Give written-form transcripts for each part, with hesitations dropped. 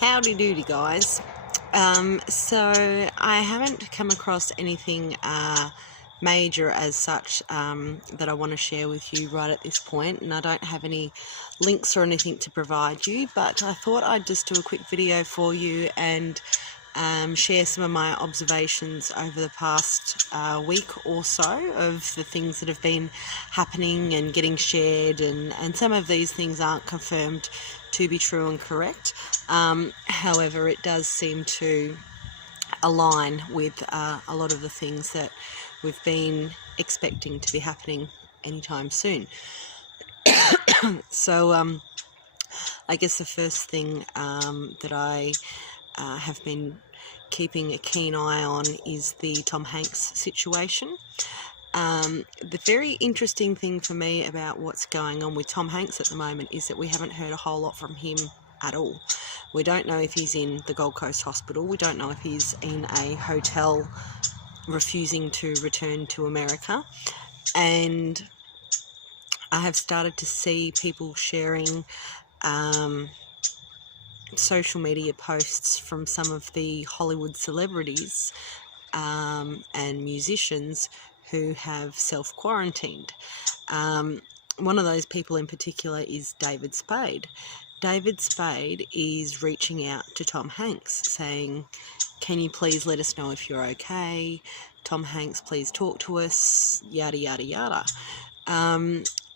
Howdy doody, guys. So I haven't come across anything major as such that I want to share with you right at this point, and I don't have any links or anything to provide you, but I thought I'd just do a quick video for you and share some of my observations over the past week or so of the things that have been happening and getting shared, and some of these things aren't confirmed to be true and correct. However, it does seem to align with a lot of the things that we've been expecting to be happening anytime soon. So I guess the first thing that I have been keeping a keen eye on is the Tom Hanks situation. The very interesting thing for me about what's going on with Tom Hanks at the moment is that we haven't heard a whole lot from him at all. We don't know if he's in the Gold Coast hospital. We don't know if he's in a hotel refusing to return to America. And I have started to see people sharing social media posts from some of the Hollywood celebrities and musicians who have self-quarantined. One of those people in particular is David Spade. David Spade is reaching out to Tom Hanks saying, can you please let us know if you're okay? Tom Hanks, please talk to us, yada, yada, yada.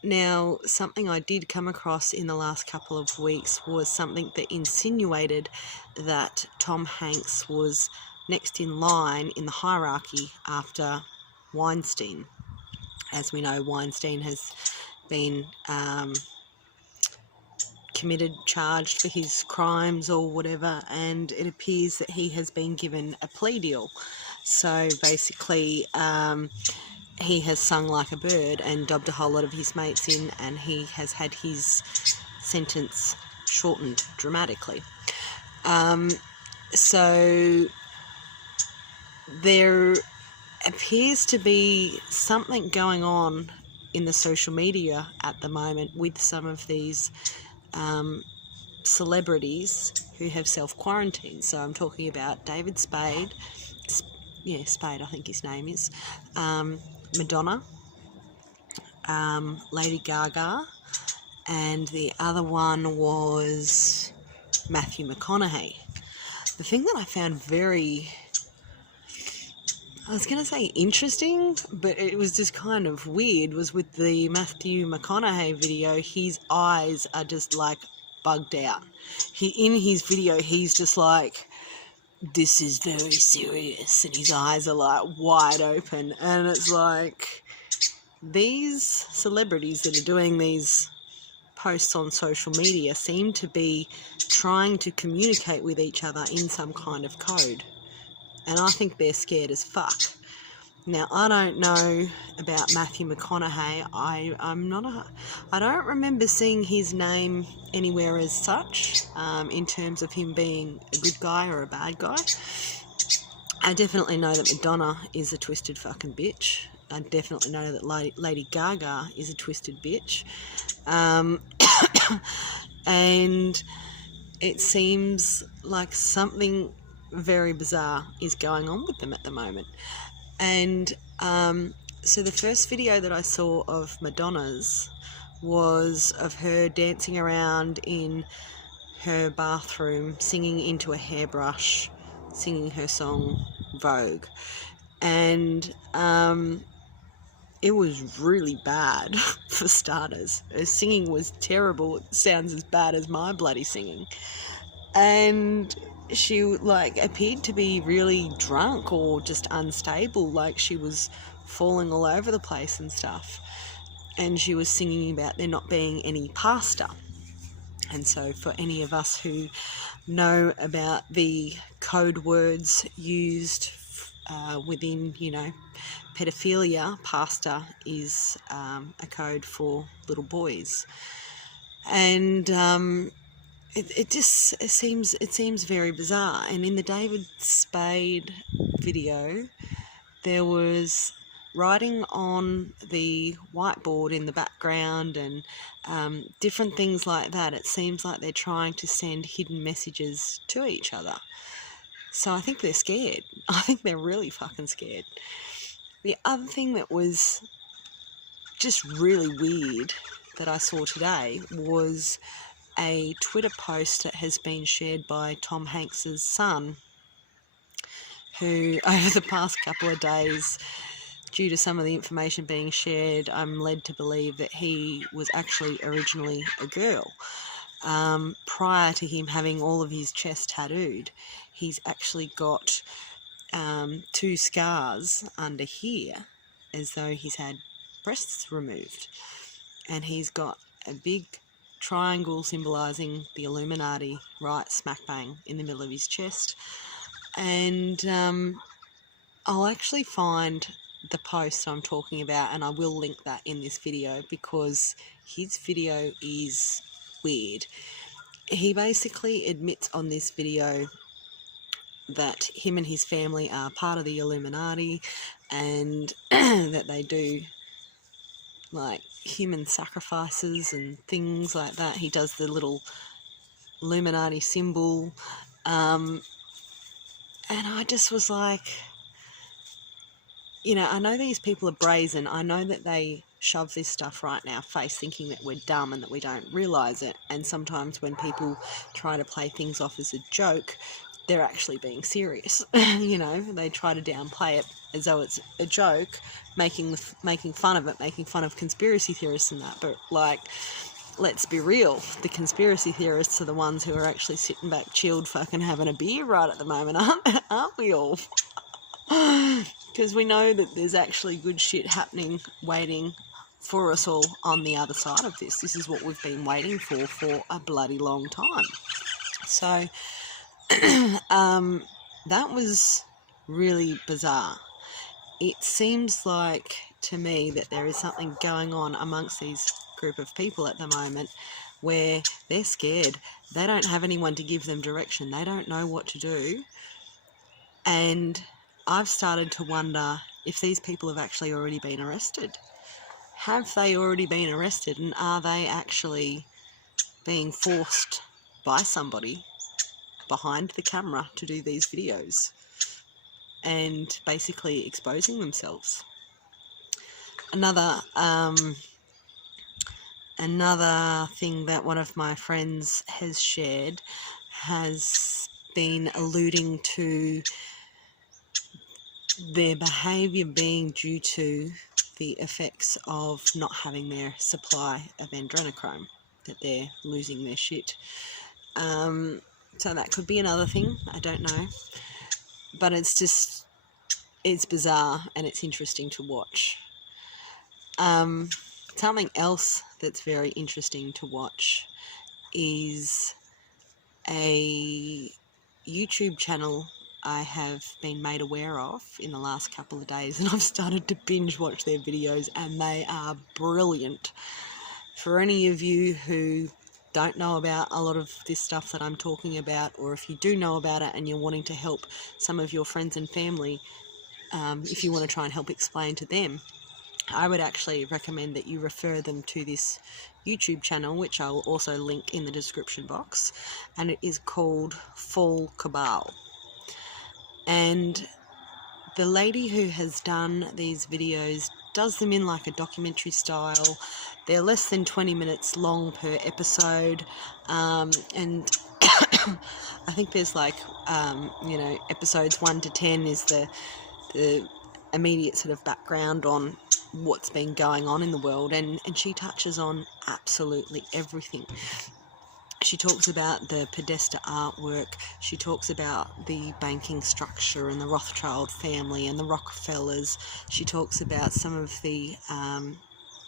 Now, something I did come across in the last couple of weeks was something that insinuated that Tom Hanks was next in line in the hierarchy after Weinstein. As we know, Weinstein has been charged for his crimes or whatever, and it appears that he has been given a plea deal. So basically, he has sung like a bird and dobbed a whole lot of his mates in, and he has had his sentence shortened dramatically. So there appears to be something going on in the social media at the moment with some of these celebrities who have self-quarantined. So I'm talking about David Spade, Spade I think his name is, Madonna, Lady Gaga, and the other one was Matthew McConaughey. The thing that I found very, I was going to say interesting, but it was just kind of weird, was with the Matthew McConaughey video, his eyes are just like bugged out. In his video, he's just like, this is very serious, and his eyes are like wide open, and it's like, these celebrities that are doing these posts on social media seem to be trying to communicate with each other in some kind of code. And I think they're scared as fuck. Now, I don't know about Matthew McConaughey. I don't remember seeing his name anywhere as such, in terms of him being a good guy or a bad guy. I definitely know that Madonna is a twisted fucking bitch. I definitely know that Lady Gaga is a twisted bitch. And it seems like something very bizarre is going on with them at the moment. And so the first video that I saw of Madonna's was of her dancing around in her bathroom, singing into a hairbrush, singing her song Vogue. And it was really bad for starters. Her singing was terrible. It sounds as bad as my bloody singing. And she appeared to be really drunk or just unstable, like she was falling all over the place and stuff. And she was singing about there not being any pasta. And so for any of us who know about the code words used within, pedophilia, pasta is a code for little boys. And it seems very bizarre. And in the David Spade video, there was writing on the whiteboard in the background and different things like that. It seems like they're trying to send hidden messages to each other. So I think they're scared. I think they're really fucking scared. The other thing that was just really weird that I saw today was a Twitter post that has been shared by Tom Hanks's son, who over the past couple of days, due to some of the information being shared, I'm led to believe that he was actually originally a girl. Prior to him having all of his chest tattooed, he's actually got 2 scars under here, as though he's had breasts removed. And he's got a big triangle symbolising the Illuminati right smack bang in the middle of his chest. And I'll actually find the post I'm talking about, and I will link that in this video, because his video is weird. He basically admits on this video that him and his family are part of the Illuminati, and that they do like human sacrifices and things like that. He does the little Illuminati symbol, and I just was like, you know, I know these people are brazen. I know that they shove this stuff right in our face thinking that we're dumb and that we don't realise it. And sometimes when people try to play things off as a joke, they're actually being serious. You know, they try to downplay it as though it's a joke, making fun of it, making fun of conspiracy theorists and that. But, like, let's be real. The conspiracy theorists are the ones who are actually sitting back, chilled, fucking having a beer right at the moment, aren't we all? Because we know that there's actually good shit happening, waiting for us all on the other side of this. This is what we've been waiting for a bloody long time. So, that was really bizarre. It seems like, to me, that there is something going on amongst these group of people at the moment where they're scared. They don't have anyone to give them direction. They don't know what to do. And I've started to wonder if these people have actually already been arrested. Have they already been arrested, and are they actually being forced by somebody behind the camera to do these videos and basically exposing themselves? Another thing that one of my friends has shared has been alluding to their behaviour being due to the effects of not having their supply of adrenochrome, that they're losing their shit. So that could be another thing, I don't know. But it's bizarre and it's interesting to watch. Something else that's very interesting to watch is a YouTube channel I have been made aware of in the last couple of days, and I've started to binge watch their videos, and they are brilliant. For any of you who don't know about a lot of this stuff that I'm talking about, or if you do know about it and you're wanting to help some of your friends and family, if you want to try and help explain to them, I would actually recommend that you refer them to this YouTube channel, which I will also link in the description box, and it is called Cabal. And the lady who has done these videos does them in like a documentary style. They're less than 20 minutes long per episode, and I think there's like, you know, episodes 1 to 10 is the immediate sort of background on what's been going on in the world, and she touches on absolutely everything. She talks about the Podesta artwork, she talks about the banking structure and the Rothschild family and the Rockefellers, she talks about some of the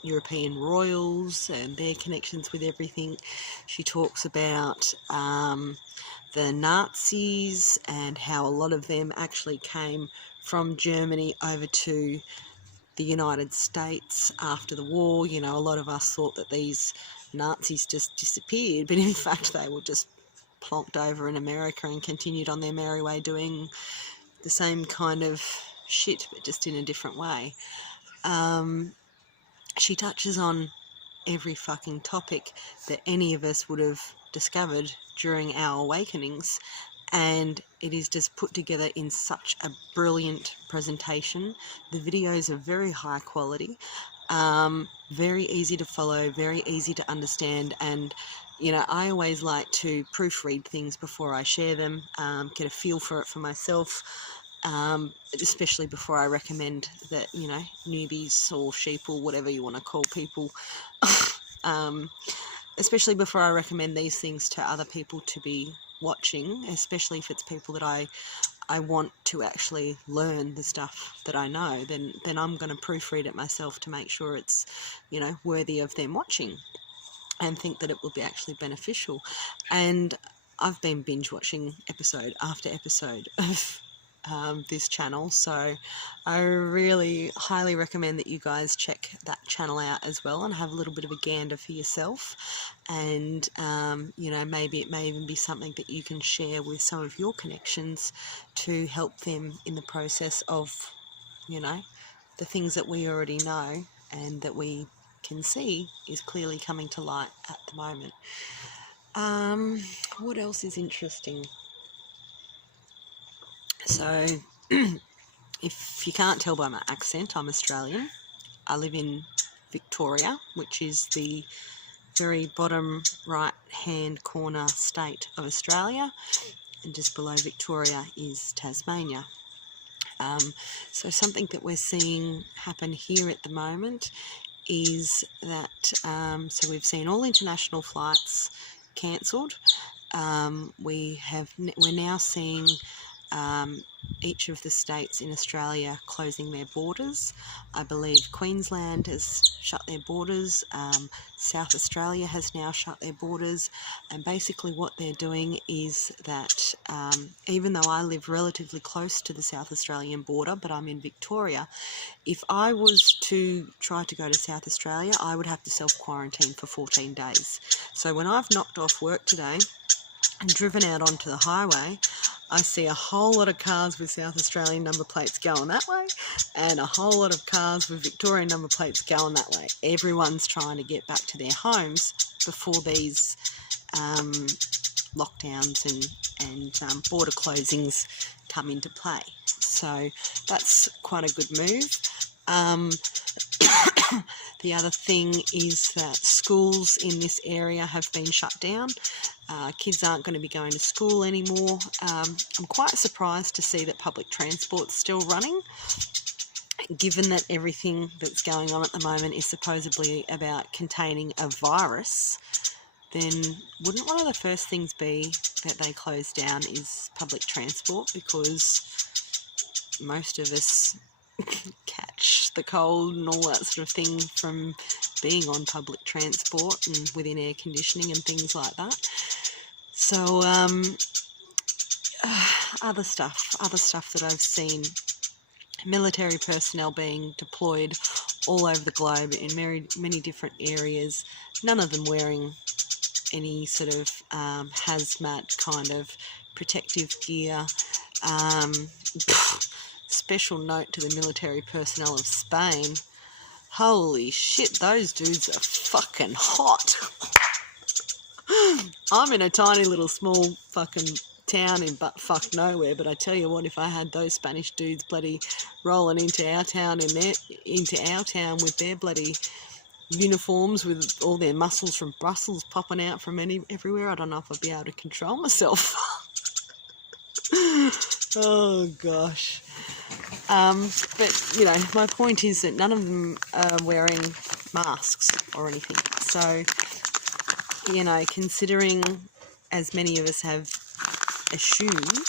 European royals and their connections with everything. She talks about the Nazis and how a lot of them actually came from Germany over to the United States after the war. You know, a lot of us thought that these Nazis just disappeared, but in fact they were just plonked over in America and continued on their merry way doing the same kind of shit, but just in a different way. she touches on every fucking topic that any of us would have discovered during our awakenings, and it is just put together in such a brilliant presentation. The videos are very high quality, very easy to follow, very easy to understand, and you know, I always like to proofread things before I share them, get a feel for it for myself, especially before I recommend that, you know, newbies or sheeple, whatever you want to call people, especially before I recommend these things to other people to be watching, especially if it's people that I want to actually learn the stuff that I know, then I'm going to proofread it myself to make sure it's, you know, worthy of them watching and think that it will be actually beneficial. And I've been binge watching episode after episode of this channel, so I really highly recommend that you guys check that channel out as well and have a little bit of a gander for yourself. And you know, maybe it may even be something that you can share with some of your connections to help them in the process of, you know, the things that we already know and that we can see is clearly coming to light at the moment. What else is interesting? So, if you can't tell by my accent, I'm Australian. I live in Victoria, which is the very bottom right-hand corner state of Australia, and just below Victoria is Tasmania. So something that we're seeing happen here at the moment is that, so we've seen all international flights cancelled. We're now seeing each of the states in Australia closing their borders. I believe Queensland has shut their borders, South Australia has now shut their borders, and basically what they're doing is that even though I live relatively close to the South Australian border, but I'm in Victoria, if I was to try to go to South Australia, I would have to self-quarantine for 14 days. So when I've knocked off work today and driven out onto the highway, I see a whole lot of cars with South Australian number plates going that way and a whole lot of cars with Victorian number plates going that way. Everyone's trying to get back to their homes before these lockdowns and border closings come into play. So that's quite a good move. The other thing is that schools in this area have been shut down. Kids aren't going to be going to school anymore. I'm quite surprised to see that public transport's still running, given that everything that's going on at the moment is supposedly about containing a virus. Then wouldn't one of the first things be that they close down is public transport, because most of us catch the cold and all that sort of thing from being on public transport and within air conditioning and things like that. So other stuff that I've seen, military personnel being deployed all over the globe in many different areas, none of them wearing any sort of hazmat kind of protective gear. Special note to the military personnel of Spain. Holy shit, those dudes are fucking hot. I'm in a tiny little small fucking town in butt-fuck nowhere, but I tell you what, if I had those Spanish dudes bloody rolling into our town with their bloody uniforms with all their muscles from Brussels popping out from everywhere, I don't know if I'd be able to control myself. Oh gosh. But you know, my point is that none of them are wearing masks or anything. So, you know, considering, as many of us have expected,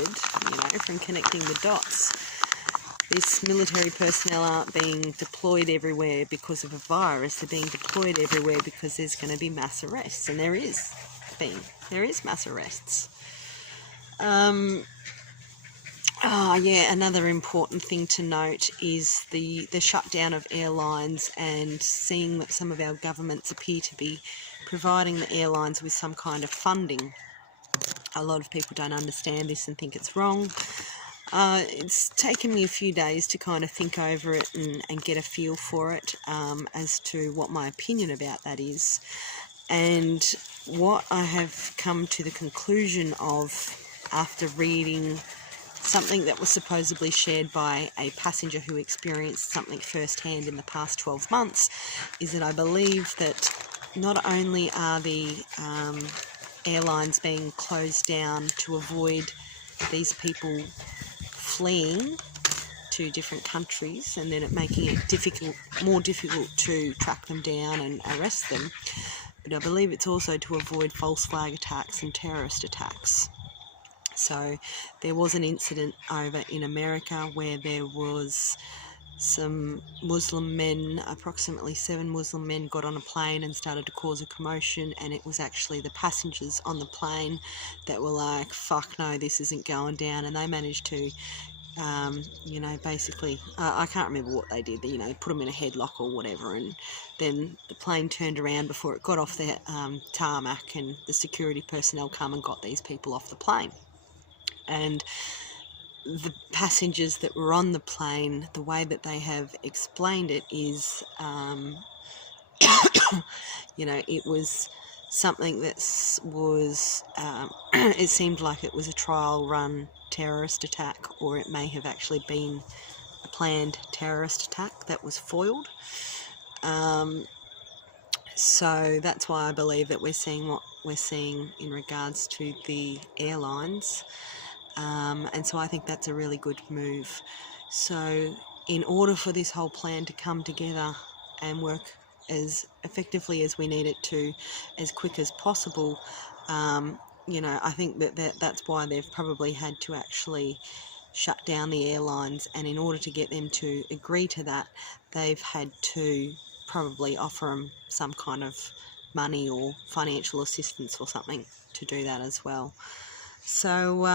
you know, from connecting the dots, this military personnel aren't being deployed everywhere because of a virus. They're being deployed everywhere because there's going to be mass arrests, and there is mass arrests. Another important thing to note is the shutdown of airlines, and seeing that some of our governments appear to be providing the airlines with some kind of funding. A lot of people don't understand this and think it's wrong. It's taken me a few days to kind of think over it and get a feel for it, as to what my opinion about that is. And what I have come to the conclusion of after reading something that was supposedly shared by a passenger who experienced something firsthand in the past 12 months is that I believe that not only are the airlines being closed down to avoid these people fleeing to different countries and then it making it more difficult to track them down and arrest them, but I believe it's also to avoid false flag attacks and terrorist attacks. So there was an incident over in America where there was some Muslim men, approximately 7 Muslim men, got on a plane and started to cause a commotion, and it was actually the passengers on the plane that were like, fuck no, this isn't going down, and they managed to basically, I can't remember what they did, but, put them in a headlock or whatever, and then the plane turned around before it got off the tarmac, and the security personnel come and got these people off the plane. And the passengers that were on the plane, the way that they have explained it is, it was something that was, it seemed like it was a trial run terrorist attack, or it may have actually been a planned terrorist attack that was foiled. So that's why I believe that we're seeing what we're seeing in regards to the airlines. And so I think that's a really good move. So in order for this whole plan to come together and work as effectively as we need it to, as quick as possible, I think that's why they've probably had to actually shut down the airlines, and in order to get them to agree to that, they've had to probably offer them some kind of money or financial assistance or something to do that as well. So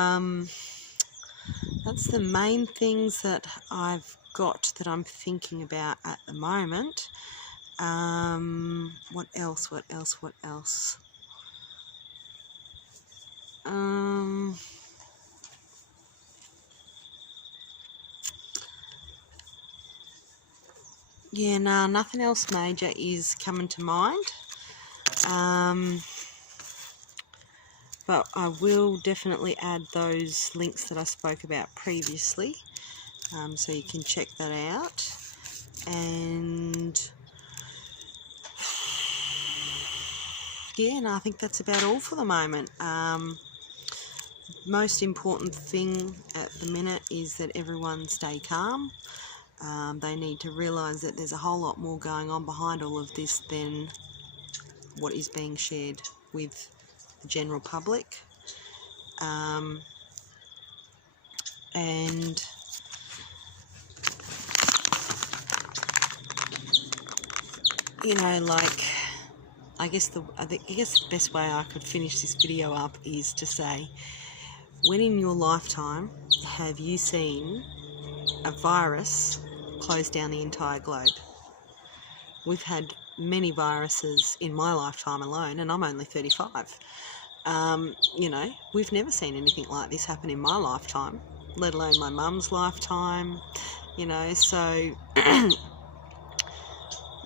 that's the main things that I've got that I'm thinking about at the moment. What else? Nothing else major is coming to mind. But I will definitely add those links that I spoke about previously, so you can check that out. And I think that's about all for the moment. Most important thing at the minute is that everyone stay calm. They need to realise that there's a whole lot more going on behind all of this than what is being shared with the general public. And I guess the best way I could finish this video up is to say, when in your lifetime have you seen a virus close down the entire globe? We've had many viruses in my lifetime alone, and I'm only 35. We've never seen anything like this happen in my lifetime, let alone my mum's lifetime, so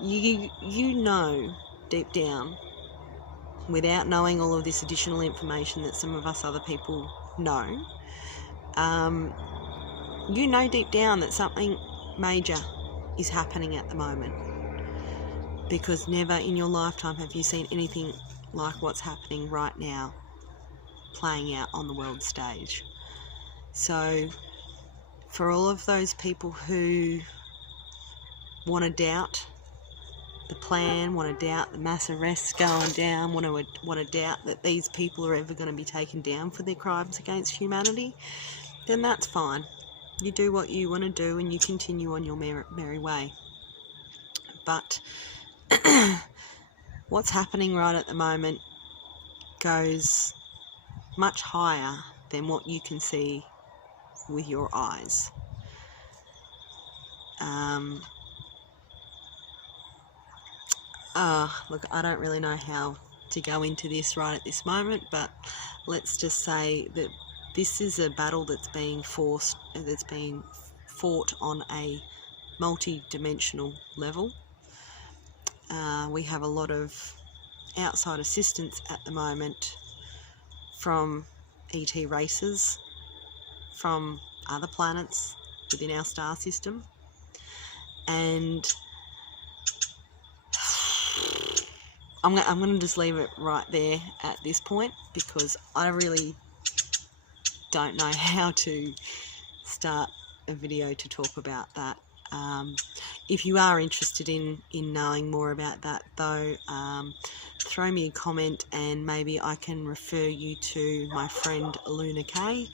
you know deep down, without knowing all of this additional information that some of us other people know, deep down that something major is happening at the moment, because never in your lifetime have you seen anything like what's happening right now playing out on the world stage. So for all of those people who want to doubt the plan, want to doubt the mass arrests going down, want to doubt that these people are ever going to be taken down for their crimes against humanity, then that's fine. You do what you want to do and you continue on your merry way. But what's happening right at the moment goes much higher than what you can see with your eyes. Look, I don't really know how to go into this right at this moment, but let's just say that This is a battle that's being fought on a multi-dimensional level. We have a lot of outside assistance at the moment from ET races, from other planets within our star system, and I'm going to just leave it right there at this point, because I really don't know how to start a video to talk about that. If you are interested in knowing more about that, though, throw me a comment and maybe I can refer you to my friend Luna Kay.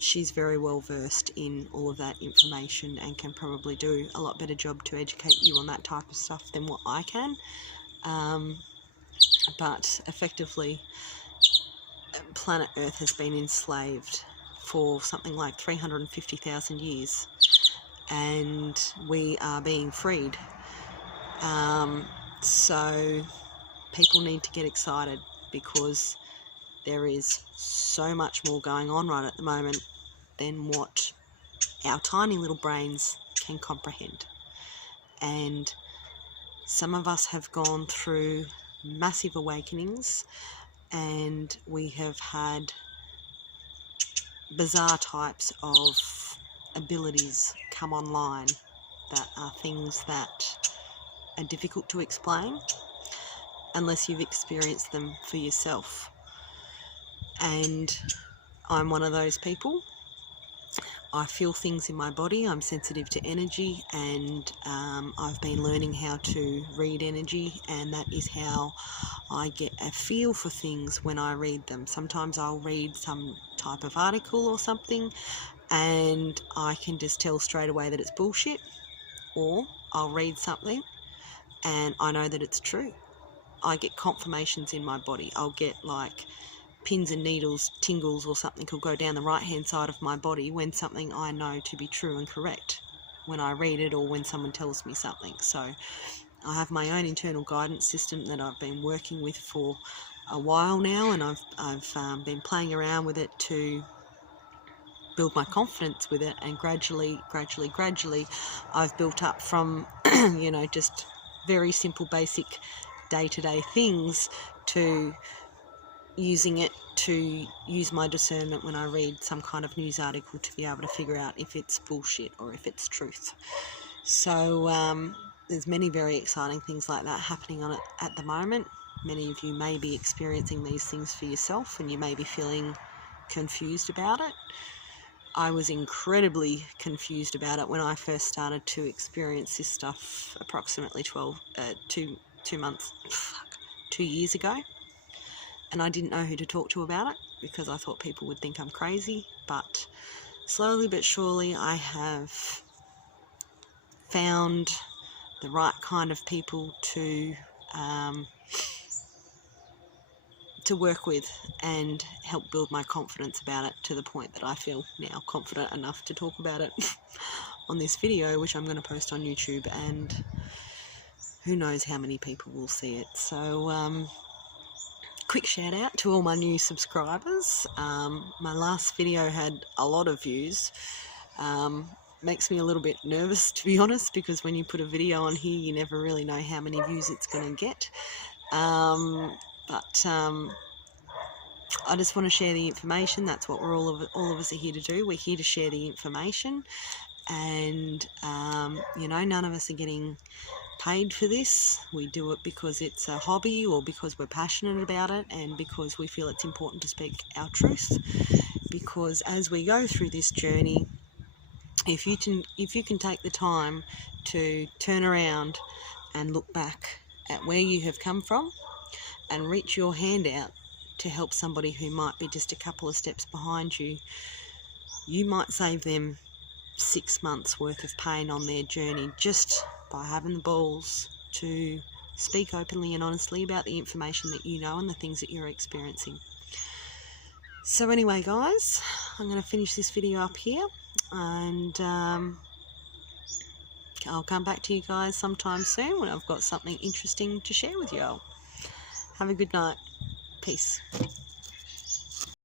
She's very well versed in all of that information and can probably do a lot better job to educate you on that type of stuff than what I can. But effectively, planet Earth has been enslaved for something like 350,000 years, and we are being freed. So people need to get excited, because there is so much more going on right at the moment than what our tiny little brains can comprehend. And some of us have gone through massive awakenings, and we have had bizarre types of abilities come online that are things that are difficult to explain unless you've experienced them for yourself. And I'm one of those people. I feel things in my body. I'm sensitive to energy, and I've been learning how to read energy, and that is how I get a feel for things when I read them. Sometimes I'll read some type of article or something and I can just tell straight away that it's bullshit, or I'll read something and I know that it's true. I get confirmations in my body. I'll get like pins and needles, tingles or something will go down the right hand side of my body when something I know to be true and correct when I read it, or when someone tells me something. So I have my own internal guidance system that I've been working with for a while now, and I've been playing around with it to build my confidence with it, and gradually I've built up from just very simple basic day-to-day things to using it to use my discernment when I read some kind of news article to be able to figure out if it's bullshit or if it's truth. So there's many very exciting things like that happening on it at the moment. Many of you may be experiencing these things for yourself and you may be feeling confused about it. I was incredibly confused about it when I first started to experience this stuff approximately 2 years ago. And I didn't know who to talk to about it because I thought people would think I'm crazy. But slowly but surely I have found the right kind of people to work with and help build my confidence about it, to the point that I feel now confident enough to talk about it on this video, which I'm going to post on YouTube, and who knows how many people will see it. So quick shout out to all my new subscribers. My last video had a lot of views. Makes me a little bit nervous, to be honest, because when you put a video on here you never really know how many views it's going to get. But I just want to share the information. That's what all of us are here to do. We're here to share the information, and none of us are getting paid for this. We do it because it's a hobby, or because we're passionate about it, and because we feel it's important to speak our truth. Because as we go through this journey, if you can take the time to turn around and look back at where you have come from and reach your hand out to help somebody who might be just a couple of steps behind you, you might save them 6 months worth of pain on their journey, just by having the balls to speak openly and honestly about the information that you know and the things that you're experiencing. So anyway, guys, I'm going to finish this video up here, and I'll come back to you guys sometime soon when I've got something interesting to share with you all. Have a good night. Peace.